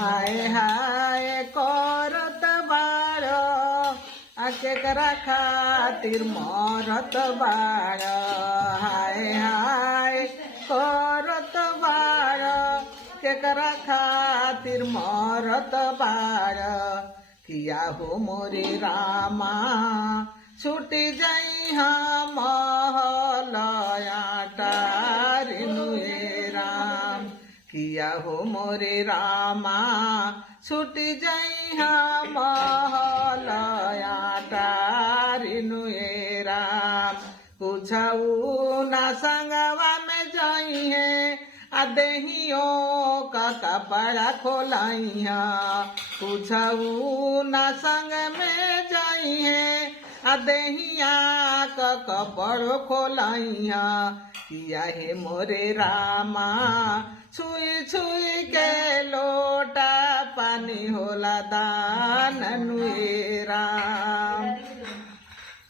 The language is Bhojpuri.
हाय हाय करत बाळ केकरा खातिर मरत बाळ हाय हाय करत बाळ केकरा खातिर मरत बाळ किया हो मोरे रामा छुटी जाई हम टारिनुए राम किया हो मोरे रामा छुटी जाई हम टारिनुए राम पूछऊ ना संगवा में जाई है देहियो का कपड़ा खोलाई पूछऊ ना संग में जाई है देहिया का कपड़ खोलाई किया है मोरे रामा छुई छुई के लोटा पानी होला दान नुए राम।